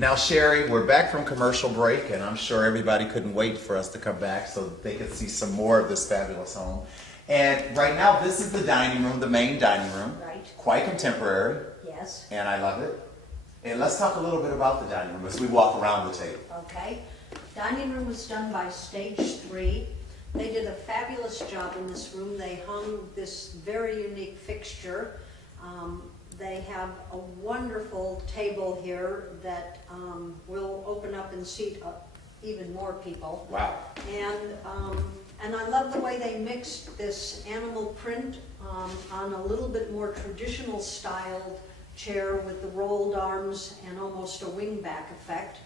Now, Sherry, we're back from commercial break, and I'm sure everybody couldn't wait for us to come back so that they could see some more of this fabulous home. And right now, this is the dining room, the main dining room. Right. Quite contemporary. Yes. And I love it. And let's talk a little bit about the dining room as we walk around the table. Okay. Dining room was done by Stage 3. They did a fabulous job in this room. They hung this very unique fixture. They have a wonderful table here that will open up and seat even more people. Wow. And I love the way they mixed this animal print on a little bit more traditional styled chair with the rolled arms and almost a wingback effect,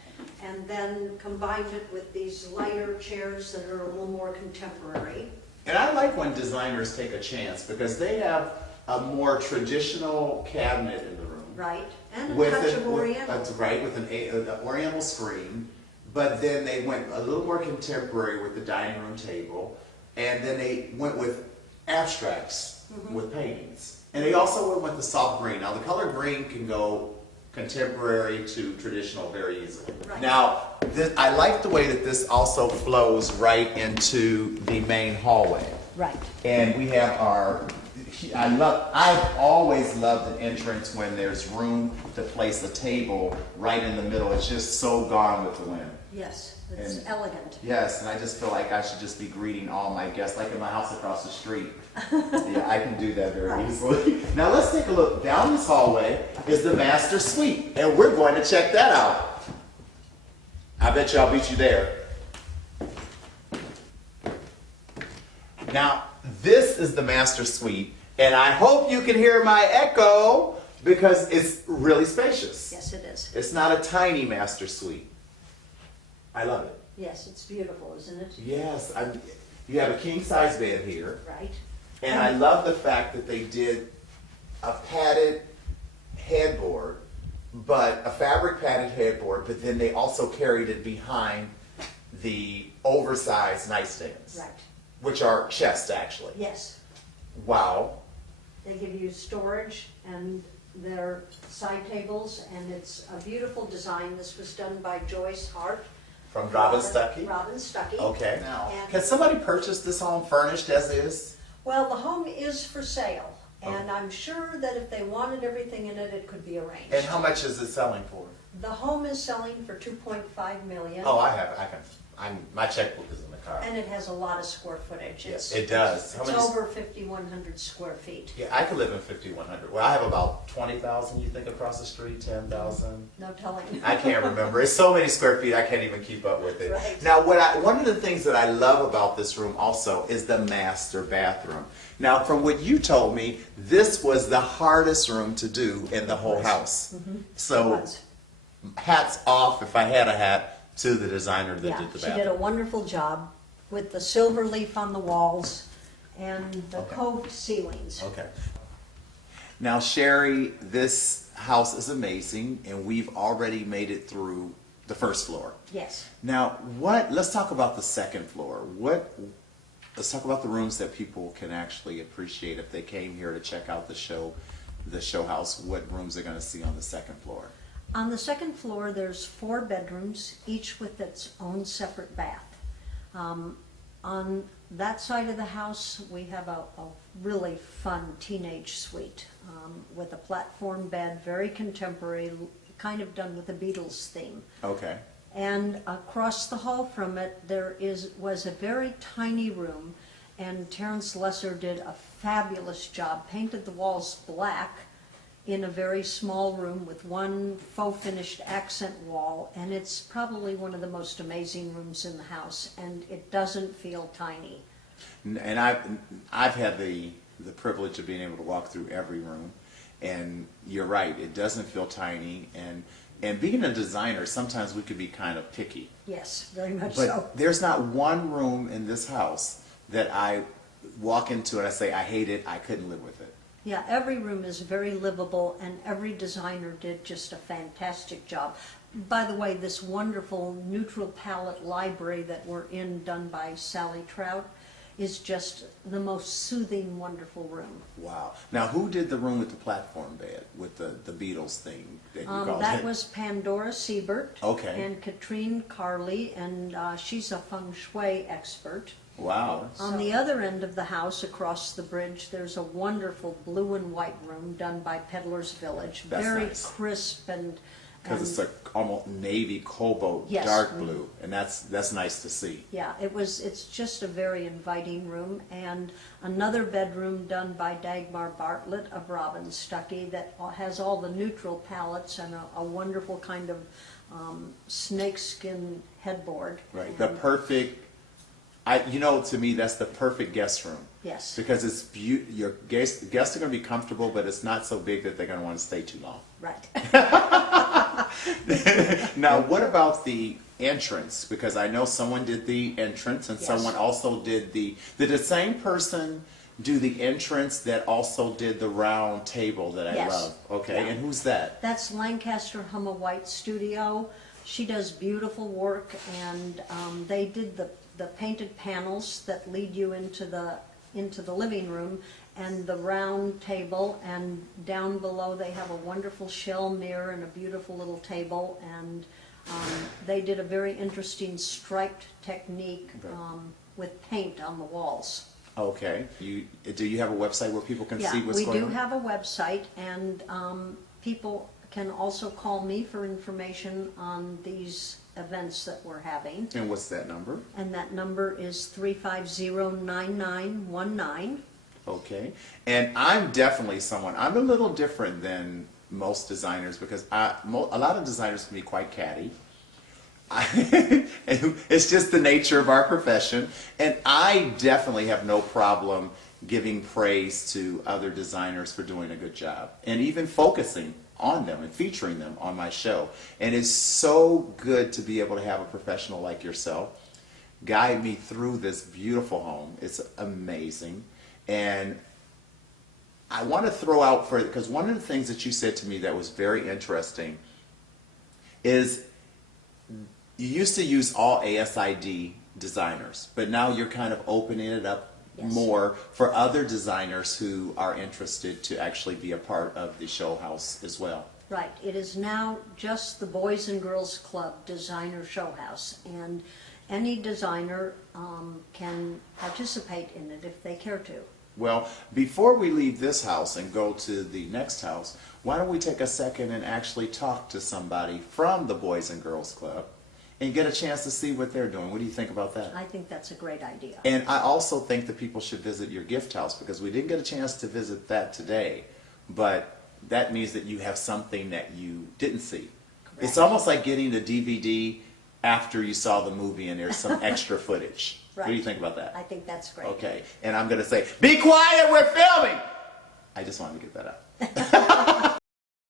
and then combined it with these lighter chairs that are a little more contemporary. And I like when designers take a chance because they have a more traditional cabinet in the room. Right, and a touch of oriental. That's right, with an oriental screen. But then they went a little more contemporary with the dining room table. And then they went with abstracts with paintings. And they also went with the soft green. Now the color green can go contemporary to traditional very easily. Right. Now, I like the way that this also flows right into the main hallway. Right. And we have I've always loved an entrance when there's room to place a table right in the middle. It's just so gone with the wind. Yes, it's elegant. Yes, and I just feel like I should just be greeting all my guests, like in my house across the street. Yeah, I can do that very easily. Now let's take a look. Down this hallway is the master suite, and we're going to check that out. I bet you I'll beat you there. Now, this is the master suite, and I hope you can hear my echo because it's really spacious. Yes, it is. It's not a tiny master suite. I love it. Yes, it's beautiful, isn't it? Yes, you have a king-size bed here, Right. and I love the fact that they did a padded headboard, but a fabric padded headboard, but then they also carried it behind the oversized nightstands, Right. which are chests actually. Yes. Wow. They give you storage and their side tables, and it's a beautiful design. This was done by Joyce Hart. From Robin Stuckey? Robin Stuckey. Okay. Now, And- can somebody purchase this home furnished as is? Well, the home is for sale, and I'm sure that if they wanted everything in it, it could be arranged. And how much is it selling for? The home is selling for $2.5 million. Oh, my checkbook is in the car. And it has a lot of square footage. Yes, it does. How It's many- over 5,100 square feet. Yeah, I could live in 5,100. Well, I have about 20,000, you think, across the street, 10,000. No telling. I can't remember. It's so many square feet, I can't even keep up with it. Right. Now, one of the things that I love about this room also is the master bathroom. Now, from what you told me, this was the hardest room to do in the whole house. So, It was. hats off, if I had a hat, to the designer that Yeah, did the she did a bathroom. wonderful job with the silver leaf on the walls and the coved ceilings. Okay. Now, Sherry, this house is amazing, and we've already made it through the first floor. Yes. Now, let's talk about the second floor. Let's talk about the rooms that people can actually appreciate if they came here to check out the show house. What rooms they're going to see on the second floor? On the second floor, there's 4 bedrooms, each with its own separate bath. On that side of the house, we have a really fun teenage suite with a platform bed, very contemporary, kind of done with a Beatles theme. Okay. And across the hall from it, was a very tiny room, and Terence Lesser did a fabulous job, painted the walls black in a very small room with one faux finished accent wall, and it's probably one of the most amazing rooms in the house, and it doesn't feel tiny. And I've had the privilege of being able to walk through every room, and you're right, it doesn't feel tiny, and being a designer, sometimes we could be kind of picky. Yes, very much But so. there's not one room in this house that I walk into and I say, I hate it, I couldn't live with it. Yeah, every room is very livable, and every designer did just a fantastic job. By the way, this wonderful neutral palette library that we're in, done by Sally Trout, is just the most soothing, wonderful room. Wow. Now, who did the room with the platform bed, with the Beatles thing that you called That it? was Pandora Siebert. Okay. And Katrine Carley, and she's a feng shui expert. Wow. On the other end of the house, across the bridge, there's a wonderful blue and white room done by Peddler's Village. That's Very nice. crisp and Because it's a almost navy cobalt, Yes. dark blue, and that's nice to see. yeah, it's just a very inviting room. And another bedroom done by Dagmar Bartlett of Robin Stuckey that has all the neutral palettes and a wonderful kind of snakeskin headboard. Right. The And- perfect. To me, that's the perfect guest room. Yes. Because it's your guests are going to be comfortable, but it's not so big that they're going to want to stay too long. Right. Now, what about the entrance? Because I know someone did the entrance and Yes. someone also did did the same person do the entrance that also did the round table that I Yes. love? Okay, Yeah. and who's that? That's Lancaster Humma White Studio. She does beautiful work, and they did the painted panels that lead you into the living room, and the round table, and down below they have a wonderful shell mirror and a beautiful little table, and they did a very interesting striped technique with paint on the walls. Okay, do you have a website where people can see what's We going do on? have a website, and people can also call me for information on these events that we're having. And what's that number? And that number is 350-9919. Okay, and I'm definitely I'm a little different than most designers because a lot of designers can be quite catty. It's just the nature of our profession, and I definitely have no problem giving praise to other designers for doing a good job, and even focusing on them and featuring them on my show. And it's so good to be able to have a professional like yourself guide me through this beautiful home. It's amazing. And I want to throw out because one of the things that you said to me that was very interesting is you used to use all ASID designers, but now you're kind of opening it up Yes. more for other designers who are interested to actually be a part of the show house as well. Right, it is now just the Boys and Girls Club Designer Show House, and any designer can participate in it if they care to. Well, before we leave this house and go to the next house, why don't we take a second and actually talk to somebody from the Boys and Girls Club and get a chance to see what they're doing. What do you think about that? I think that's a great idea. And I also think that people should visit your gift house because we didn't get a chance to visit that today, but that means that you have something that you didn't see. Correct. It's almost like getting a DVD after you saw the movie and there's some extra footage. What do you Right. think about that? I think that's great. Okay, and I'm going to say, be quiet, we're filming! I just wanted to get that out.